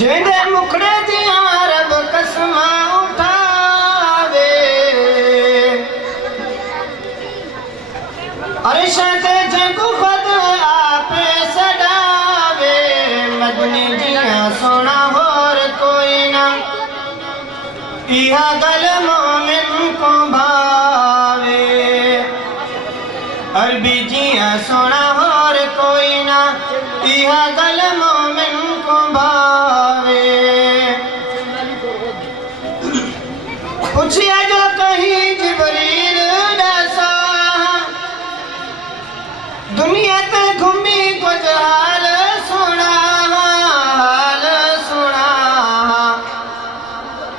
जेंदे मुखड़े दिया रब कसमा उठावे अरशत जगु खुद आपे सदावे मदनी जिया सोना होर कोई ना इहा गल मोमिन को भावे अरबी जिया सोना होर कोई ना इहा गल मोमिन को भावे पूछिया जो कहीं जिबरील दसा दुनिया ते घूमी कुछ हाल सुना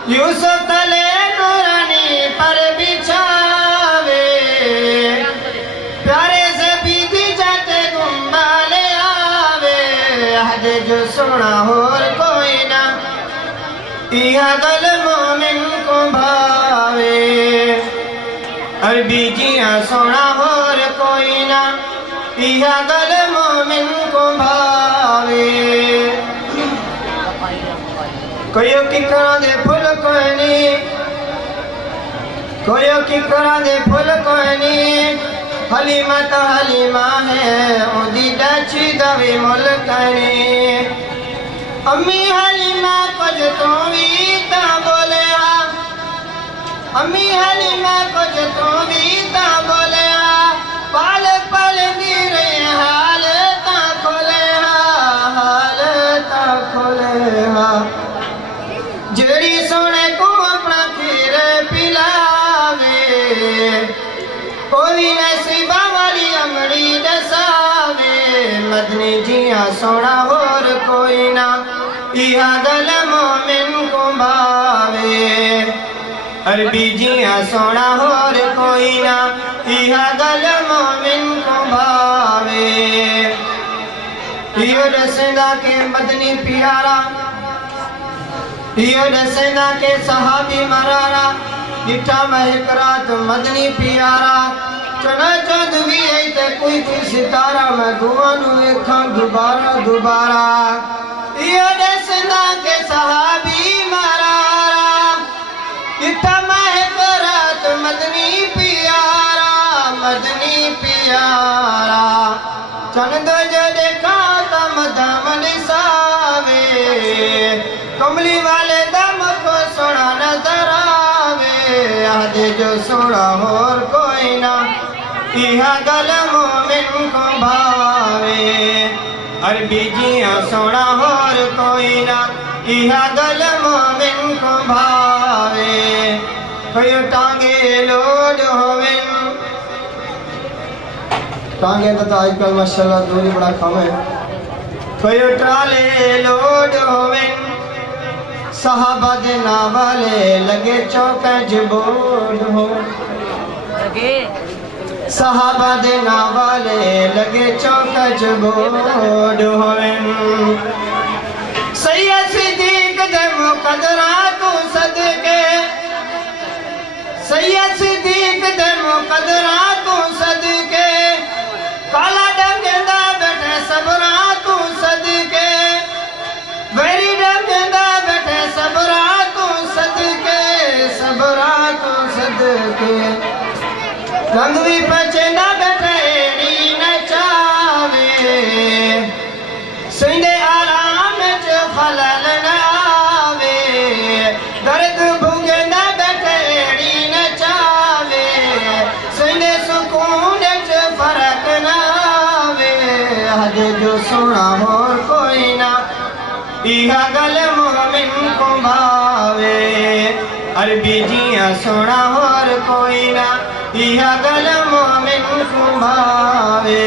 यूसुफ तले नूरानी पर बिछावे प्यारे से बीती जाते गुम्बाले आवे हद जो सुना होर कोई ना इहा गल मोमिन को भावे अरबी जिया सोना होर कोई ना इहा गल मोमिन को भावे कोयो की करा दे फुल कोनी कोयो की करा दे फुल कोनी हलीमा तो हलीमा है ओदी डची दवे मुल कनी अम्मी हलीमा कुछ तो भी ता बोले अम्मी हलीमा कुछ तो भी ता बोले पाल पल दी रही हाल ता खोले जेड़ी सोने को अपना खीर पिलावे कोई नसीबा वाली अमड़ी दसावे मदनी जिया सोना होर कोई ना इहा गल मोमिन को भावे अरबी जिया सोना होर कोई ना इहा गल मोमिन को भावे यो दसेंदा के मदनी प्यारा यो दसेंदा के सहाबी मरारा डिठा महक रात मदनी प्यारा चना चंदवी ते कोई सितारा मैं दुआनु वेखा दोबारा यो दसेंदा के सहाबी मरारा डिठा महक रात मदनी प्यारा चंद जो देखा तम दमन सावे कमली वाले दम को सोना नजर आवे आदे जो सोना होर कोई ना इहा गल मोमिन को भावे अरबी जिया सोना होर कोई ना इहा गल मोमिन को भावे कोई टांगे लोड होवे टांगे तो आजकल माशाल्लाह दूरी बड़ा कम है कोई ट्राले लोड होवे साहबा दे नावाले लगे चौके बोर्ड हो लगे साहबा दे नावाले लगे चौके बोर्ड होवे सैयद सिद्दीक दे मुकदरा तू सदके सैयद सिद्दीक दे मुकदरा तू सदके काला डंगेंदा बैठे सबरा तू सदके वेरी डंगेंदा बैठे सबरा तू सदके रंग भी पचेंदा बैठे एड़ी नचावे सिंधे आराम च खलल न आवे दर्द भुगेंदा बैठे एड़ी नचावे सिंधे सुकून च फर्क न आवे हद जो सुना होर कोई ना इहा गल मोमिन को भावे अरबी जिया सोना होर कोई ना इहा गल मोमिन को भावे।